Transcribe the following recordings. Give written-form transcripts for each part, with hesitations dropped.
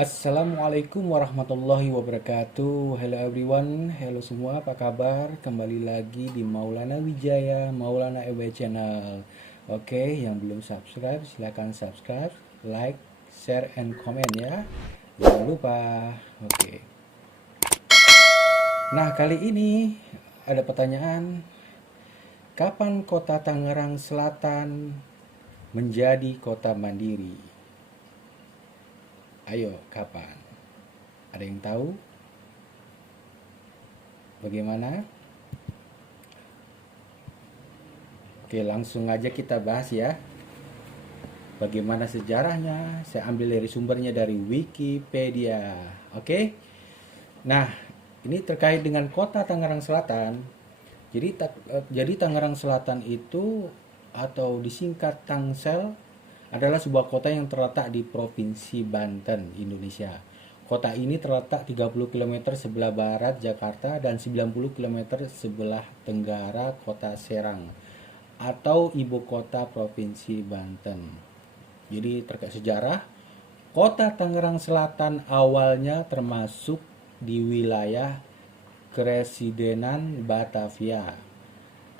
Assalamualaikum warahmatullahi wabarakatuh. Hello everyone, hello semua, apa kabar? Kembali lagi di Maulana Wijaya, Maulana EW Channel. Oke, yang belum subscribe silahkan subscribe, like, share, and comment ya. Jangan lupa. Oke. Nah, kali ini ada pertanyaan, kapan kota Tangerang Selatan menjadi kota mandiri? Ayo, kapan? Ada yang tahu? Bagaimana? Oke, langsung aja kita bahas ya. Bagaimana sejarahnya? Saya ambil dari sumbernya dari Wikipedia. Oke. Nah, ini terkait dengan kota Tangerang Selatan. Jadi Tangerang Selatan itu atau disingkat Tangsel adalah sebuah kota yang terletak di Provinsi Banten, Indonesia. Kota ini terletak 30 km sebelah barat Jakarta dan 90 km sebelah tenggara kota Serang atau ibu kota Provinsi Banten. Jadi terkait sejarah, kota Tangerang Selatan awalnya termasuk di wilayah Kresidenan Batavia.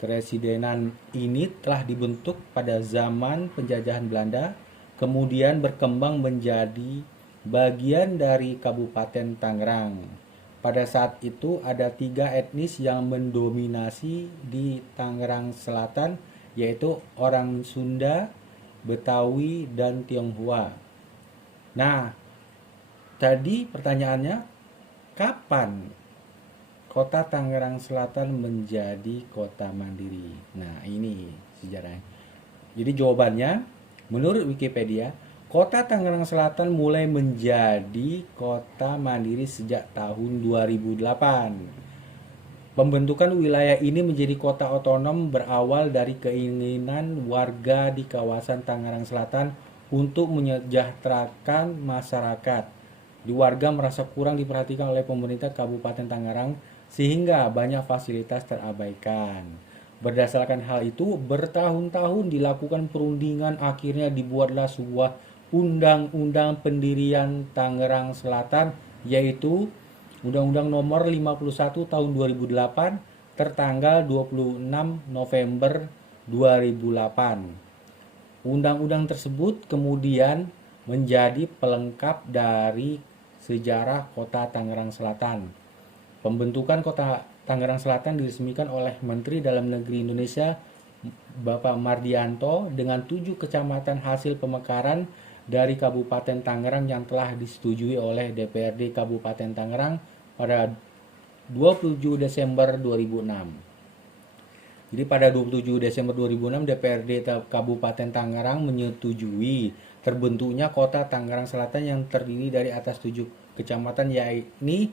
Kresidenan ini telah dibentuk pada zaman penjajahan Belanda, kemudian berkembang menjadi bagian dari Kabupaten Tangerang. Pada saat itu ada 3 etnis yang mendominasi di Tangerang Selatan, yaitu orang Sunda, Betawi, dan Tionghoa. Nah, tadi pertanyaannya, kapan kota Tangerang Selatan menjadi kota mandiri? Nah, ini sejarahnya. Jadi jawabannya, menurut Wikipedia, kota Tangerang Selatan mulai menjadi kota mandiri sejak tahun 2008. Pembentukan wilayah ini menjadi kota otonom berawal dari keinginan warga di kawasan Tangerang Selatan untuk menyejahterakan masyarakat. Di warga merasa kurang diperhatikan oleh pemerintah Kabupaten Tangerang sehingga banyak fasilitas terabaikan. Berdasarkan hal itu, bertahun-tahun dilakukan perundingan, akhirnya dibuatlah sebuah undang-undang pendirian Tangerang Selatan, yaitu Undang-Undang Nomor 51 Tahun 2008 tertanggal 26 November 2008. Undang-undang tersebut kemudian menjadi pelengkap dari sejarah Kota Tangerang Selatan. Pembentukan Kota Tangerang Selatan diresmikan oleh Menteri Dalam Negeri Indonesia Bapak Mardianto dengan 7 kecamatan hasil pemekaran dari Kabupaten Tangerang yang telah disetujui oleh DPRD Kabupaten Tangerang pada 27 Desember 2006. Jadi pada 27 Desember 2006 DPRD Kabupaten Tangerang menyetujui terbentuknya Kota Tangerang Selatan yang terdiri dari atas 7 kecamatan, yakni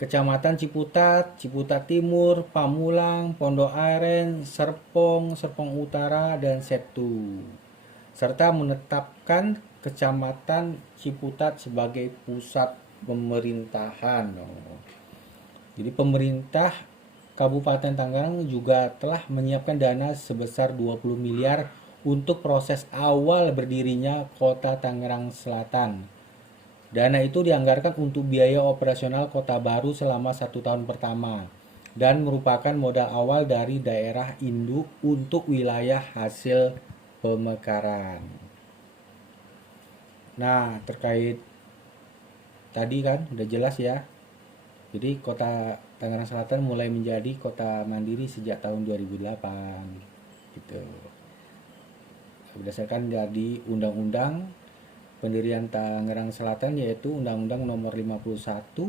Kecamatan Ciputat, Ciputat Timur, Pamulang, Pondok Aren, Serpong, Serpong Utara, dan Setu. Serta menetapkan Kecamatan Ciputat sebagai pusat pemerintahan. Jadi pemerintah Kabupaten Tangerang juga telah menyiapkan dana sebesar 20 miliar untuk proses awal berdirinya Kota Tangerang Selatan. Dana itu dianggarkan untuk biaya operasional kota baru selama 1 tahun pertama dan merupakan modal awal dari daerah induk untuk wilayah hasil pemekaran. Nah, terkait tadi kan udah jelas ya. Jadi kota Tangerang Selatan mulai menjadi kota mandiri sejak tahun 2008 gitu. Berdasarkan dari undang-undang pendirian Tangerang Selatan, yaitu Undang-Undang Nomor 51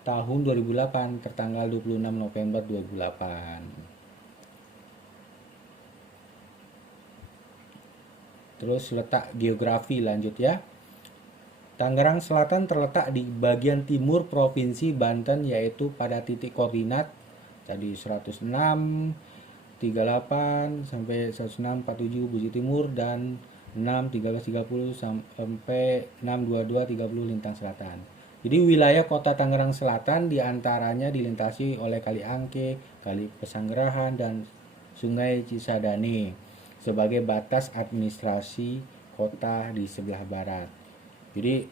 Tahun 2008 tertanggal 26 November 2008. Terus letak geografi lanjut ya. Tangerang Selatan terletak di bagian timur Provinsi Banten, yaitu pada titik koordinat tadi 106 38 sampai 106 47 Bujur Timur dan 6 1330 sampai 6 22 30 Lintang Selatan. Jadi wilayah Kota Tangerang Selatan diantaranya dilintasi oleh Kali Angke, Kali Pesanggerahan, dan Sungai Cisadane sebagai batas administrasi kota di sebelah barat. Jadi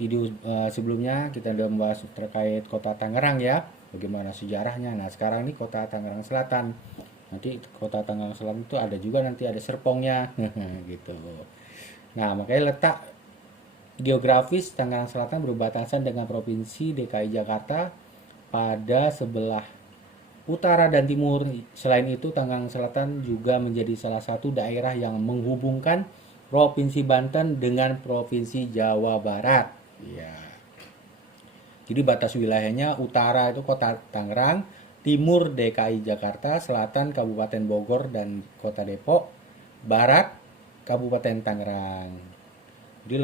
video sebelumnya kita sudah membahas terkait kota Tangerang ya, bagaimana sejarahnya. Nah sekarang ini kota Tangerang Selatan. Nanti kota Tangerang Selatan itu ada juga nanti ada Serpongnya gitu. Nah makanya letak geografis Tangerang Selatan berbatasan dengan Provinsi DKI Jakarta pada sebelah utara dan timur. Selain itu, Tangerang Selatan juga menjadi salah satu daerah yang menghubungkan Provinsi Banten dengan Provinsi Jawa Barat. Ya. Jadi batas wilayahnya utara itu Kota Tangerang, timur DKI Jakarta, selatan Kabupaten Bogor dan Kota Depok, barat Kabupaten Tangerang. Jadi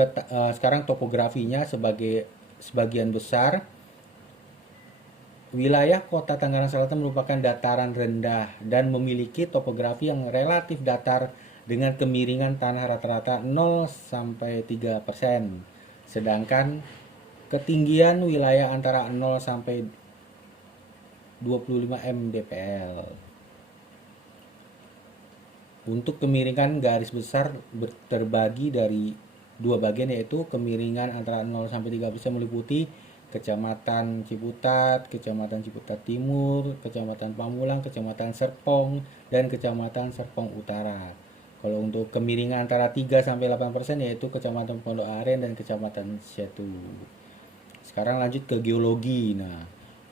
sekarang topografinya sebagian besar wilayah kota Tangerang Selatan merupakan dataran rendah dan memiliki topografi yang relatif datar dengan kemiringan tanah rata-rata 0 sampai 3%. Sedangkan ketinggian wilayah antara 0 sampai 25 mdpl. Untuk kemiringan garis besar terbagi dari dua bagian, yaitu kemiringan antara 0 sampai 3% meliputi Kecamatan Ciputat, Kecamatan Ciputat Timur, Kecamatan Pamulang, Kecamatan Serpong, dan Kecamatan Serpong Utara. Kalau untuk kemiringan antara 3 sampai 8% yaitu Kecamatan Pondok Aren dan Kecamatan Setu. Sekarang lanjut ke geologi. Nah,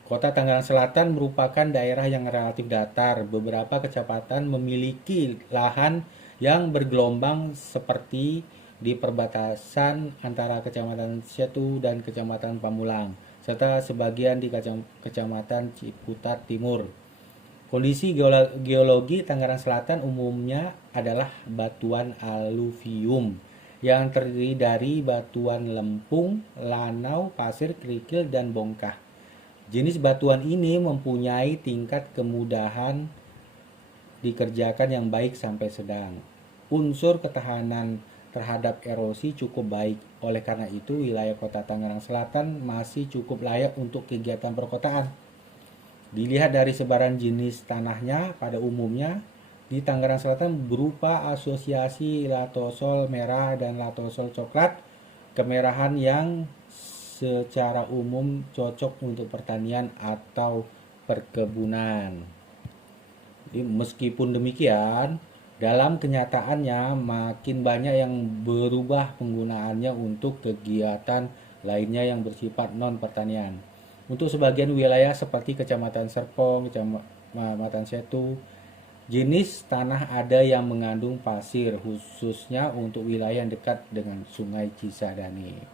Kota Tangerang Selatan merupakan daerah yang relatif datar. Beberapa kecamatan memiliki lahan yang bergelombang seperti di perbatasan antara Kecamatan Setu dan Kecamatan Pamulang, serta sebagian di Kecamatan Ciputat Timur. Kondisi geologi Tangerang Selatan umumnya adalah batuan aluvium yang terdiri dari batuan lempung, lanau, pasir, kerikil, dan bongkah. Jenis batuan ini mempunyai tingkat kemudahan dikerjakan yang baik sampai sedang. Unsur ketahanan terhadap erosi cukup baik. Oleh karena itu, wilayah Kota Tangerang Selatan masih cukup layak untuk kegiatan perkotaan. Dilihat dari sebaran jenis tanahnya, pada umumnya di Tangerang Selatan berupa asosiasi latosol merah dan latosol coklat kemerahan yang secara umum cocok untuk pertanian atau perkebunan. Jadi, meskipun demikian, dalam kenyataannya makin banyak yang berubah penggunaannya untuk kegiatan lainnya yang bersifat non pertanian. Untuk sebagian wilayah seperti Kecamatan Serpong, Kecamatan Setu, jenis tanah ada yang mengandung pasir, khususnya untuk wilayah yang dekat dengan Sungai Cisadane.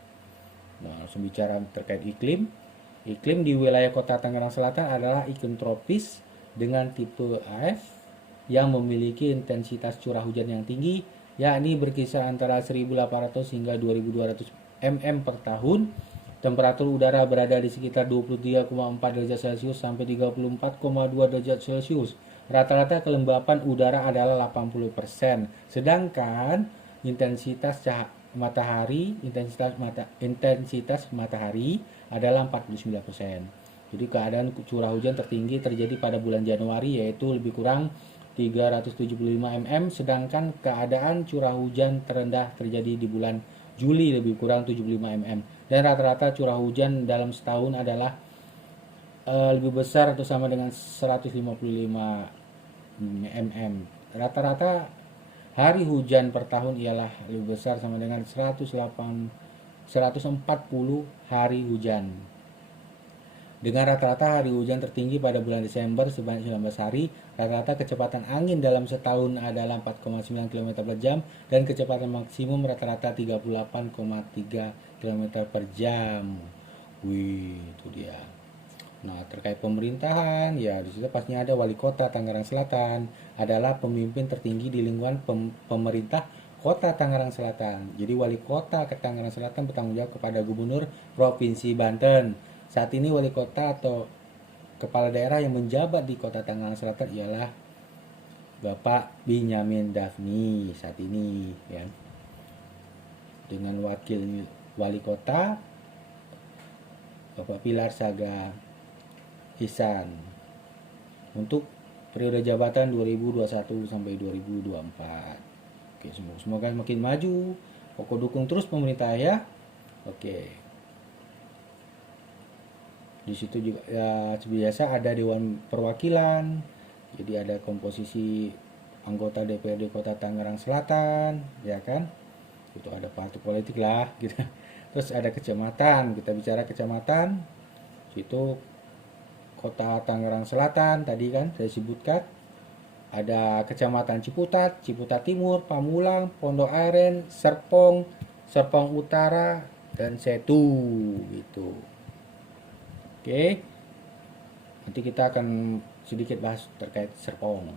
Nah, langsung bicara terkait iklim. Iklim di wilayah Kota Tangerang Selatan adalah iklim tropis dengan tipe AF yang memiliki intensitas curah hujan yang tinggi, yakni berkisar antara 1.800 hingga 2.200 mm per tahun. Temperatur udara berada di sekitar 23,4 derajat Celcius sampai 34,2 derajat Celcius. Rata-rata kelembapan udara adalah 80%, sedangkan intensitas matahari adalah 49%. Jadi keadaan curah hujan tertinggi terjadi pada bulan Januari, yaitu lebih kurang 375 mm, sedangkan keadaan curah hujan terendah terjadi di bulan Juli lebih kurang 75 mm. Dan rata-rata curah hujan dalam setahun adalah lebih besar atau sama dengan 155 mm. Rata-rata hari hujan per tahun ialah lebih besar sama dengan 140 hari hujan. Dengan rata-rata hari hujan tertinggi pada bulan Desember sebanyak 19 hari, rata-rata kecepatan angin dalam setahun adalah 4,9 km per jam dan kecepatan maksimum rata-rata 38,3 km per jam. Wih, itu dia. Nah, terkait pemerintahan, ya di situ pastinya ada wali kota Tangerang Selatan, adalah pemimpin tertinggi di lingkungan pemerintah Kota Tangerang Selatan. Jadi wali kota Tangerang Selatan bertanggung jawab kepada Gubernur Provinsi Banten. Saat ini wali kota atau kepala daerah yang menjabat di Kota Tangerang Selatan ialah Bapak Binyamin Daphni saat ini, ya. Dengan wakil wali kota Bapak Pilar Saga Ihsan untuk periode jabatan 2021 sampai 2024. Oke, semoga makin maju. Pokok dukung terus pemerintah ya. Oke. Di situ juga ya biasa ada dewan perwakilan. Jadi ada komposisi anggota DPRD Kota Tangerang Selatan, ya kan? Itu ada partai politik lah gitu. Terus ada kecamatan, kita bicara kecamatan. Situ Kota Tangerang Selatan tadi kan saya sebutkan. Ada Kecamatan Ciputat, Ciputat Timur, Pamulang, Pondok Aren, Serpong, Serpong Utara, dan Setu gitu. Oke, nanti kita akan sedikit bahas terkait Serpong.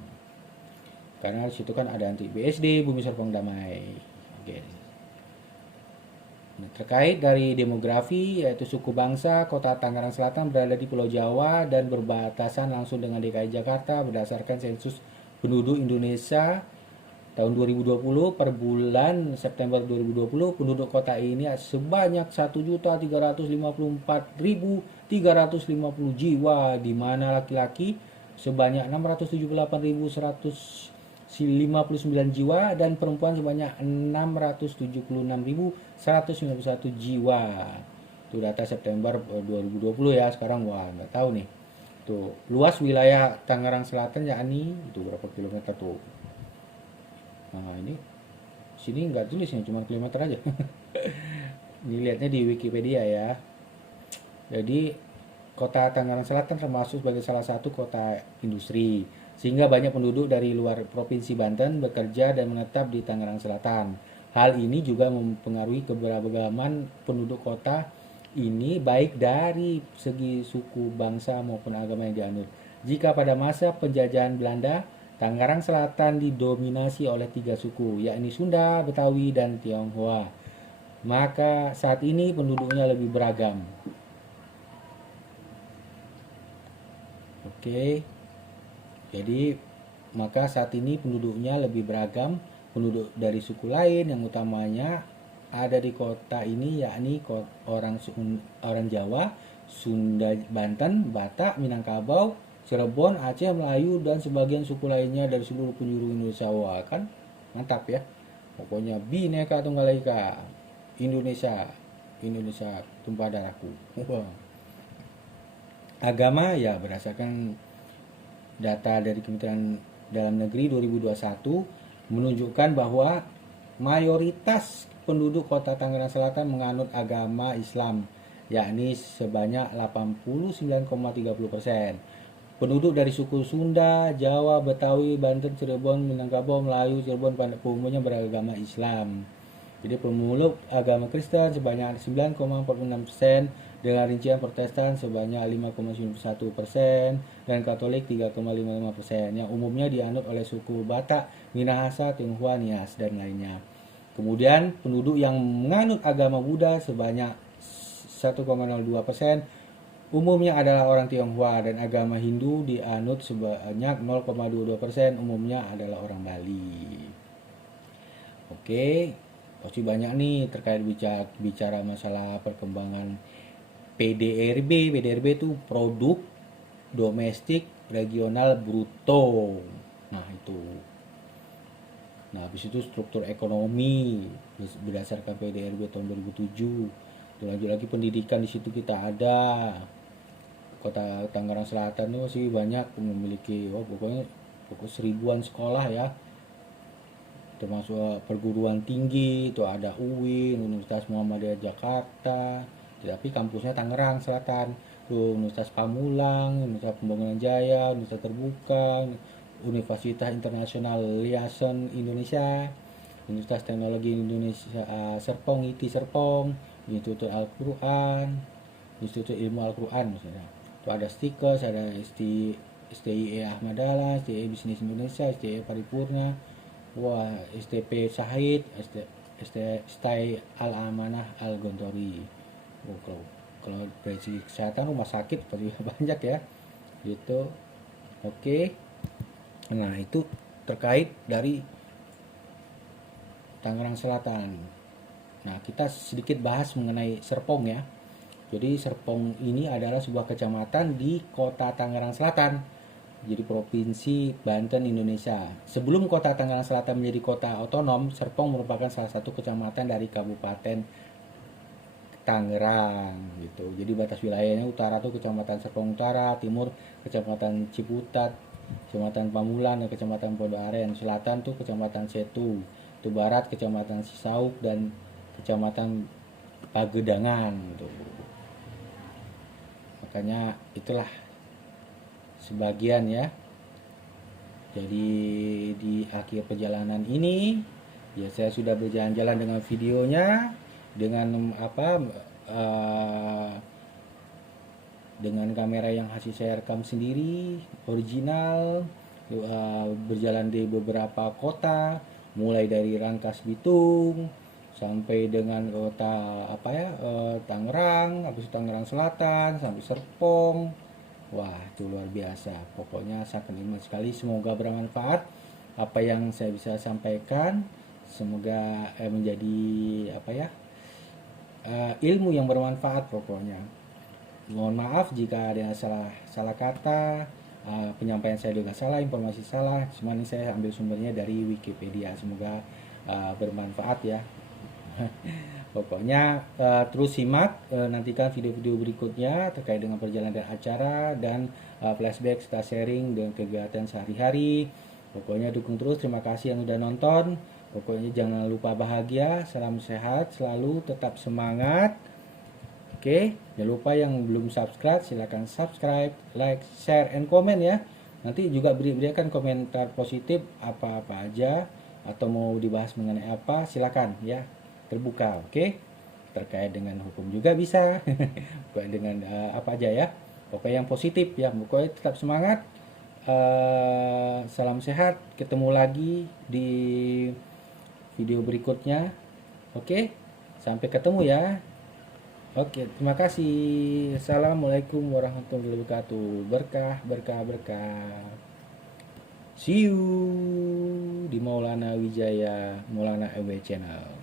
Karena di situ kan ada anti BSD, Bumi Serpong Damai. Oke. Nah, terkait dari demografi, yaitu suku bangsa, Kota Tangerang Selatan berada di Pulau Jawa dan berbatasan langsung dengan DKI Jakarta berdasarkan sensus penduduk Indonesia tahun 2020. Per bulan September 2020 penduduk kota ini sebanyak 1.354.350 jiwa, di mana laki-laki sebanyak 678.159 jiwa dan perempuan sebanyak 676.191 jiwa. Itu data September 2020 ya. Sekarang wah nggak tahu nih. Tuh, luas wilayah Tangerang Selatan yakni itu berapa kilometer tuh. Nah, ini sini nggak tulisnya, cuma kilometer aja. Ini lihatnya di Wikipedia ya. Jadi Kota Tangerang Selatan termasuk sebagai salah satu kota industri, sehingga banyak penduduk dari luar Provinsi Banten bekerja dan menetap di Tangerang Selatan. Hal ini juga mempengaruhi keberagaman penduduk kota ini baik dari segi suku, bangsa maupun agama yang dianut. Jika pada masa penjajahan Belanda, Tangerang Selatan didominasi oleh 3 suku, yakni Sunda, Betawi, dan Tionghoa. Maka saat ini penduduknya lebih beragam. Oke, jadi maka saat ini penduduknya lebih beragam. Penduduk dari suku lain yang utamanya ada di kota ini yakni orang Jawa, Sunda, Banten, Batak, Minangkabau, Cirebon, Aceh, Melayu, dan sebagian suku lainnya dari seluruh penjuru Indonesia. Wah, kan mantap ya. Pokoknya Bhinneka Tunggal Ika, Indonesia, Indonesia tumpah darahku. Wah. Agama ya berdasarkan data dari Kementerian Dalam Negeri 2021 menunjukkan bahwa mayoritas penduduk Kota Tangerang Selatan menganut agama Islam, yakni sebanyak 89,30%. Penduduk dari suku Sunda, Jawa, Betawi, Banten, Cirebon, Minangkabau, Melayu, Cirebon, umumnya beragama Islam. Jadi pemeluk agama Kristen sebanyak 9,46%, dengan rincian Protestan sebanyak 5,91% dan Katolik 3,55%, yang umumnya dianut oleh suku Batak, Minahasa, Tionghoa, Nias, dan lainnya. Kemudian penduduk yang menganut agama Buddha sebanyak 1,02%, umumnya adalah orang Tionghoa, dan agama Hindu dianut sebanyak 0,22%, umumnya adalah orang Bali. Oke, pasti banyak nih terkait bicara masalah perkembangan PDRB. PDRB itu produk domestik regional bruto. Nah, itu. Nah, habis itu struktur ekonomi berdasarkan PDRB tahun 2007. Lanjut lagi pendidikan, di situ kita ada. Kota Tangerang Selatan itu sih banyak memiliki pokoknya seribuan sekolah ya. Termasuk perguruan tinggi, itu ada UIN, Universitas Muhammadiyah Jakarta, tapi kampusnya Tangerang Selatan. Tuh Universitas Pamulang, Universitas Pembangunan Jaya, Universitas Terbuka, Universitas Internasional Liaison Indonesia, Universitas Teknologi Indonesia Serpong, ITI Serpong, Institut Al-Quran, Institut Ilmu Al-Quran misalnya. Itu ada STIKES, ada STIE Ahmad Dahlan, STIE Bisnis Indonesia, STIE Paripurna, wah, STP Syahid, STI Al-Amanah Al-Gontori. Kalau dari segi kesehatan rumah sakit tadi banyak ya gitu. Oke, nah itu terkait dari Tangerang Selatan. Nah, kita sedikit bahas mengenai Serpong ya. Jadi Serpong ini adalah sebuah kecamatan di Kota Tangerang Selatan, jadi Provinsi Banten, Indonesia. Sebelum Kota Tangerang Selatan menjadi kota otonom, Serpong merupakan salah satu kecamatan dari Kabupaten Tangerang gitu. Jadi batas wilayahnya utara tuh Kecamatan Serpong Utara, timur Kecamatan Ciputat, Kecamatan Pamulan dan Kecamatan Pondok Aren, selatan tuh Kecamatan Setu, itu barat Kecamatan Cisauk dan Kecamatan Pagedangan gitu. Makanya itulah sebagian ya. Jadi di akhir perjalanan ini ya saya sudah berjalan-jalan dengan videonya, dengan dengan kamera yang hasil saya rekam sendiri original, berjalan di beberapa kota mulai dari Rangkas Bitung sampai dengan kota Tangerang, habis itu Tangerang Selatan sampai Serpong. Wah, itu luar biasa. Pokoknya sangat nikmat sekali. Semoga bermanfaat apa yang saya bisa sampaikan. Semoga menjadi ilmu yang bermanfaat pokoknya. Mohon maaf jika ada salah salah kata, penyampaian saya juga salah, informasi salah. Cuma ini saya ambil sumbernya dari Wikipedia. Semoga bermanfaat ya. Pokoknya terus simak, nantikan video-video berikutnya terkait dengan perjalanan acara dan flashback serta sharing dengan kegiatan sehari-hari. Pokoknya dukung terus, terima kasih yang udah nonton. Pokoknya jangan lupa bahagia, salam sehat, selalu tetap semangat. Oke, jangan lupa yang belum subscribe silahkan subscribe, like, share, and comment ya. Nanti juga berikan komentar positif apa-apa aja atau mau dibahas mengenai apa silakan ya, terbuka. Oke, terkait dengan hukum juga bisa. Pokoknya dengan apa aja ya, pokoknya yang positif ya. Pokoknya tetap semangat. Salam sehat, ketemu lagi di video berikutnya. Oke, sampai ketemu ya. Oke, terima kasih. Assalamualaikum warahmatullahi wabarakatuh. Berkah, berkah, berkah. See you di Maulana Wijaya Maulana EW Channel.